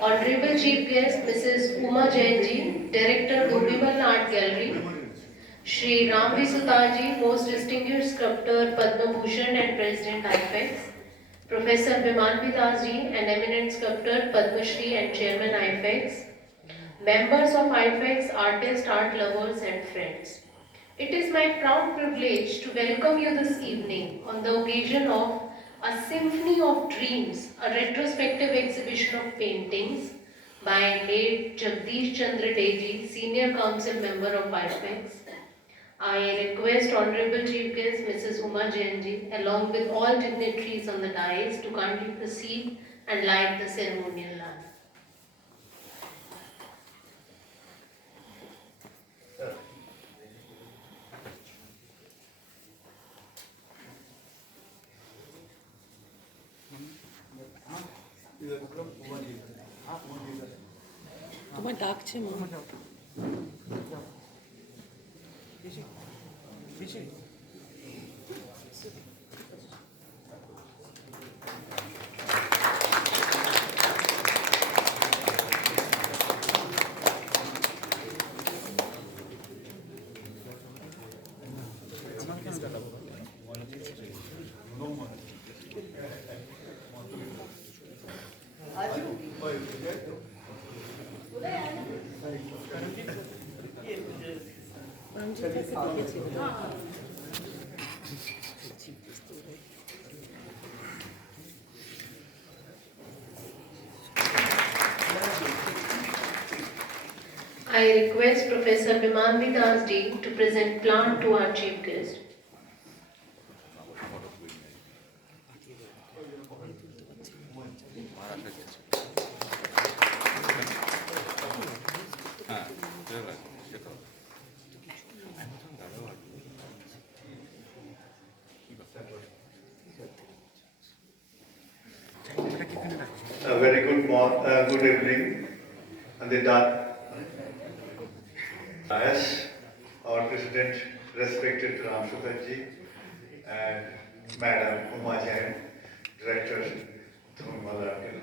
Honorable Chief Guest Mrs. Uma Jain ji, Director Dhoomimal Art Gallery, Shri Ramvi Sutar ji, Most Distinguished Sculptor Padma Bhushan and President AIFACS, Professor Biman ji, an eminent sculptor Padma Shri and Chairman AIFACS, members of AIFACS, artists, art lovers and friends. It is my proud privilege to welcome you this evening on the occasion of a Symphony of Dreams, a retrospective exhibition of paintings by late Jagadish Chandra Deji, Senior Council Member of AIFACS. I request Honorable Chief Guest Mrs. Uma Jain ji, along with all dignitaries on the dais, to kindly proceed and light the ceremonial lamp. তোমার ডাকছে মা I request Professor Biman ji to present plant to our chief guest. A very good evening, and the as our President, respected Ram Sutar and Madam Uma Jain, Director Dhoomimal and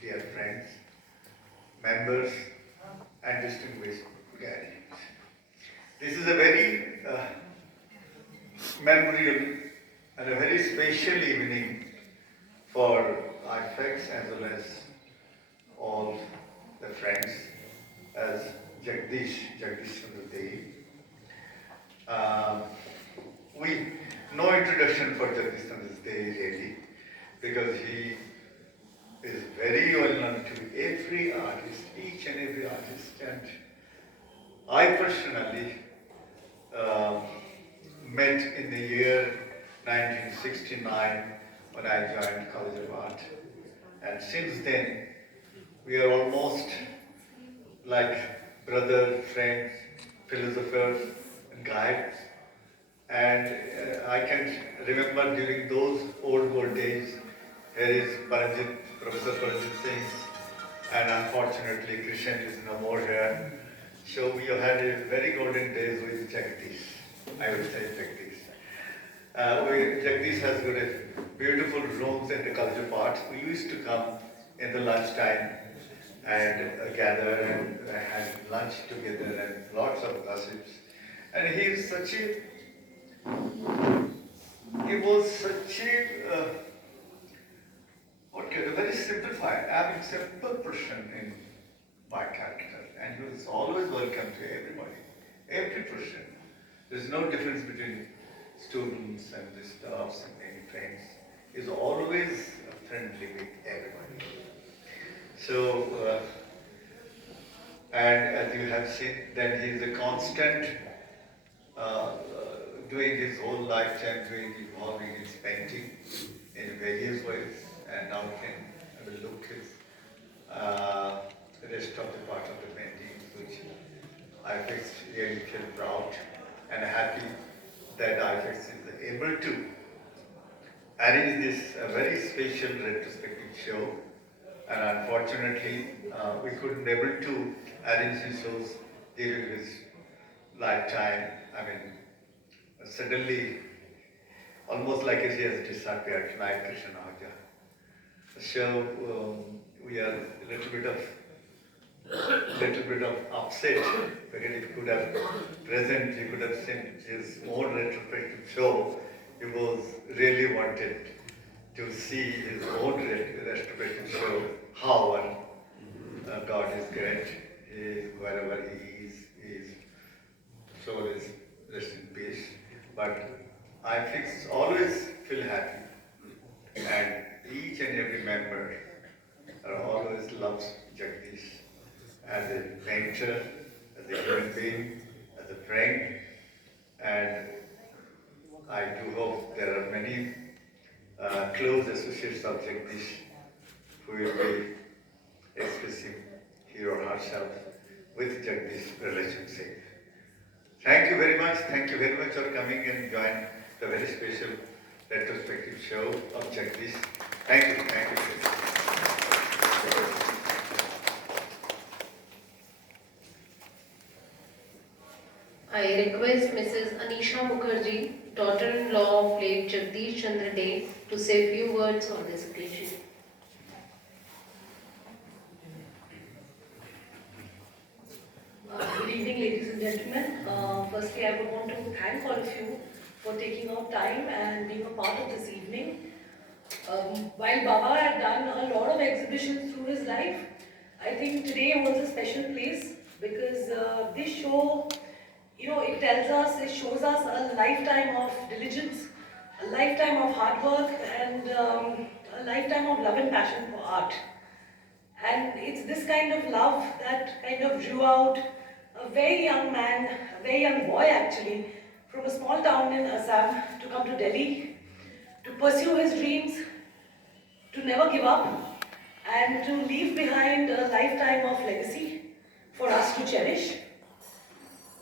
dear friends, members and distinguished guests. This is a very memorable and a very special evening for AIFACS as well as all the friends as Jagadish Chandra Deji. We no introduction for Jagadish Chandra Deji really, because he is very well known to every artist, each and every artist, and I personally met in the year 1969 when I joined College of Art, and since then we are almost like brother, friends, philosophers, and guides. And I can remember during those old days, here is Professor Paranjit Singh, and unfortunately Krishan is no more here. So we had a very golden days with Jagadish. I will say Jagadish. Jagadish has got a beautiful rooms in the College of Arts. We used to come in the lunchtime and gather and have lunch together and lots of gossips. And he was such a very simplified, simple person in my character. And he was always welcome to everybody, every person. There's no difference between students and the staffs and any friends. He's always friendly with everybody. So, and as you have seen, then he is a constant doing his whole lifetime, evolving his painting in various ways, and now can look his the rest of the part of the paintings, which I really feel proud and happy that IFACS is able to arrange this very special retrospective show. And unfortunately, we couldn't able to arrange these shows during his lifetime. I mean, suddenly, almost like he has disappeared, like Krishna. So we are a little bit of upset because if he could have present, he could have seen his own retrospective show. He was really wanted to see his own retrospective show, how God is great. He is wherever he is, his soul is rest in peace. But AIFACS always feel happy, and each and every member always loves Jagadish as a mentor, as a human being, as a friend, and I do hope there are many close associates of Jagadish who will be expressing he or herself with Jagadish relationship. Thank you very much. Thank you very much for coming and join the very special retrospective show of Jagadish. Thank you. Thank you. I request Mrs. Anisha Mukherjee, daughter-in-law of late Jagadish Chandra Dey, to say a few words on this occasion. Good evening, ladies and gentlemen. Firstly, I would want to thank all of you for taking out time and being a part of this evening. While Baba had done a lot of exhibitions through his life, I think today was a special place because this show, it tells us, it shows us a lifetime of diligence, a lifetime of hard work, and a lifetime of love and passion for art. And it's this kind of love that kind of drew out a very young man, a very young boy actually, from a small town in Assam to come to Delhi, to pursue his dreams, to never give up, and to leave behind a lifetime of legacy for us to cherish.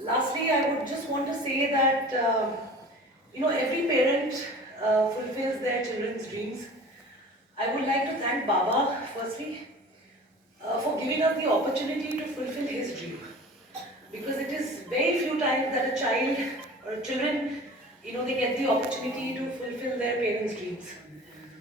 Lastly, I would just want to say that, every parent fulfills their children's dreams. I would like to thank Baba, firstly, for giving us the opportunity to fulfill his dream. Because it is very few times that a child or children, they get the opportunity to fulfill their parents' dreams.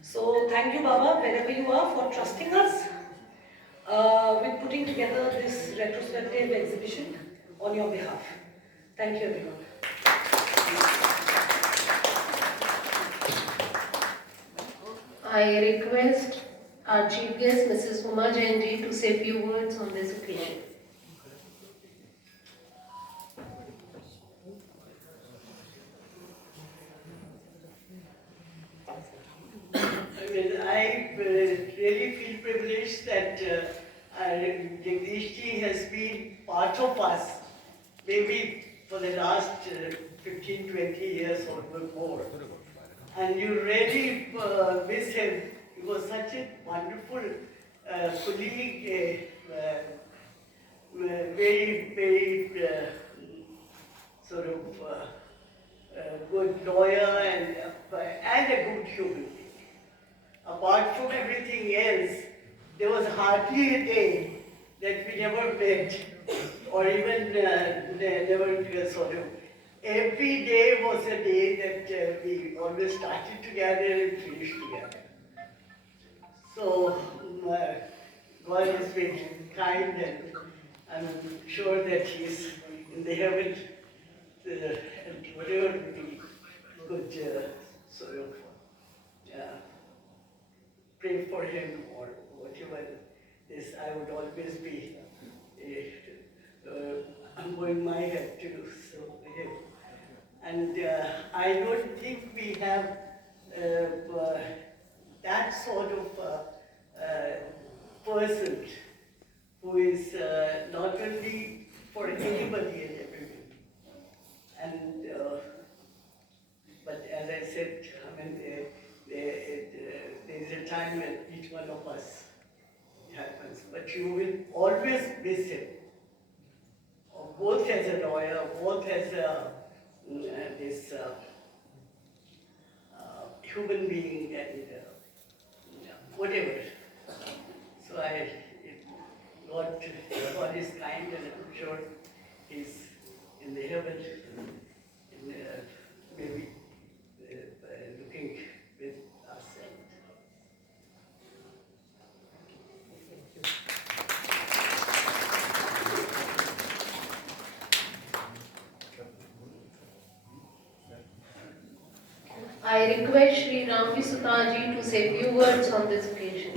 So thank you, Baba, wherever you are, for trusting us with putting together this retrospective exhibition on your behalf. Thank you, everyone. I request our chief guest, Mrs. Uma Jain ji, to say a few words on this occasion. I really feel privileged that Jagadish ji has been part of us, maybe for the last 15, 20 years or more. And you really miss him. He was such a wonderful colleague, very, very sort of good lawyer and a good human being. Apart from everything else, there was hardly a day that we never met or even never sort of. Every day was a day that we always started together and finished together. So God has been kind, and I'm sure that He's in the heaven, and whatever we could sort of pray for him or whatever this, I would always be going my head to him. And I don't think we have that sort of person who is not only for anybody and everybody. And but as I said, I mean, there is a time when each one of us happens, but you will always miss him. Both as a lawyer, both as a this human being, and whatever. So God is kind, and I'm sure He's in the heaven, in, maybe looking with us. request Shri Ramvi Sutaji to say few words on this occasion.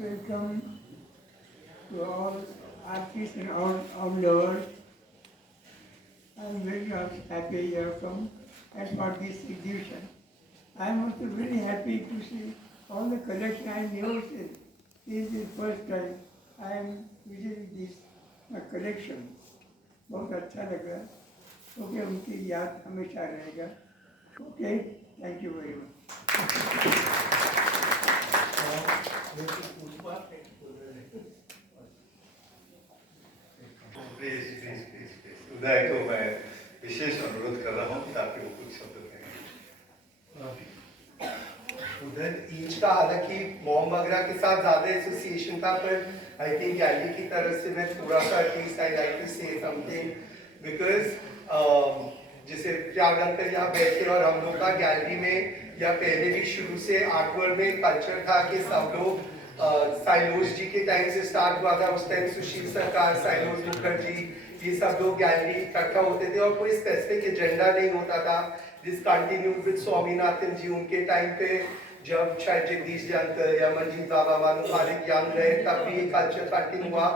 Welcome to all artists and all lovers. I am very happy here from as for this exhibition. I am also very happy to see all the collection I never seen. This is the first time I am visiting this collection. बहुत अच्छा लगा. Okay, उनकी याद हमेशा रहेगा. Okay, thank you very much. Please Uday को मैं विशेष अनुरोध कर रहा हूँ ताकि वो कुछ शब्द कहें. उधर ईच का हालांकि मॉम वगैरह के साथ ज्यादा एसोसिएशन था, पर आई थिंक गैलरी की तरफ से मैं थोड़ा सा at least I like to say something because जैसे त्याग अंकल यहाँ बैठे और हम लोग का गैलरी में या पहले भी शुरू से आर्टवर्क में कल्चर था कि सब लोग साइलोज जी के टाइम से स्टार्ट हुआ था. उस टाइम सुशील सरकार, साइलोज मुखर्जी, ये सब लोग गैलरी इकट्ठा होते थे और कोई स्पेसिफिक एजेंडा नहीं होता था. दिस कंटिन्यूड विद स्वामीनाथन जी उनके टाइम पे, जब शायद जगदीश जी अंकल या मंजीत बाबा वानु खालिक यंग रहे, तब भी ये कल्चर कंटिन्यू हुआ.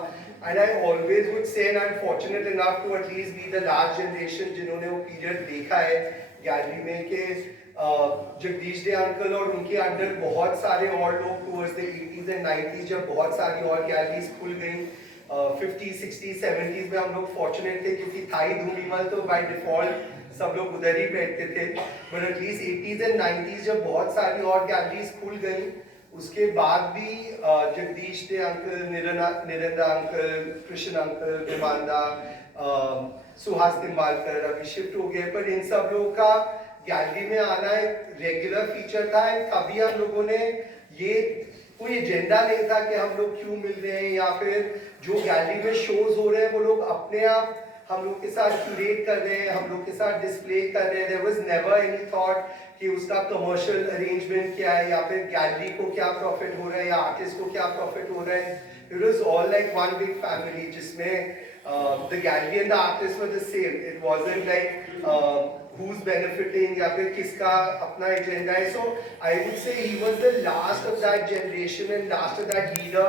And I always would say, and I'm fortunate enough to at least be the large generation जिन्होंने वो पीरियड देखा है गैलरी में, कि जगदीश डे अंकल और उनके अंडर बहुत सारे और लोग towards the 80s and 90s जब बहुत सारी और गैलरीज खुल गई. 50s, 60s, 70s में हम लोग फॉर्चुनेट थे क्योंकि थाई धूमिमल तो बाय डिफॉल्ट सब लोग उधर ही बैठते थे. But at least 80s and 90s जब बहुत सारी और गैलरीज खुल गई, उसके बाद भी Jagdish De uncle, Nirenda uncle, Krishna uncle, Bimanda, Suhas Nimbalkar अभी शिफ्ट हो गए. पर इन सब लोगों का गैलरी में आना एक रेगुलर फीचर था. कभी हम लोगों ने ये कोई एजेंडा नहीं था कि हम लोग क्यों मिल रहे हैं या फिर जो गैलरी में शोज हो रहे हैं वो लोग अपने आप हम लोग के साथ क्यूरेट कर रहे हैं, हम लोग के साथ डिस्प्ले कर रहे हैं. There was never any thought कि उसका कमर्शियल अरेंजमेंट क्या है या फिर गैलरी को क्या प्रॉफिट हो रहा है या आर्टिस्ट को क्या प्रॉफिट हो रहा है. It was all like one big family जिसमें the gallery and the artist were the same. It wasn't like who's benefiting या फिर किसका अपना एजेंडा है. So I would say he was the last of that generation and last of that leader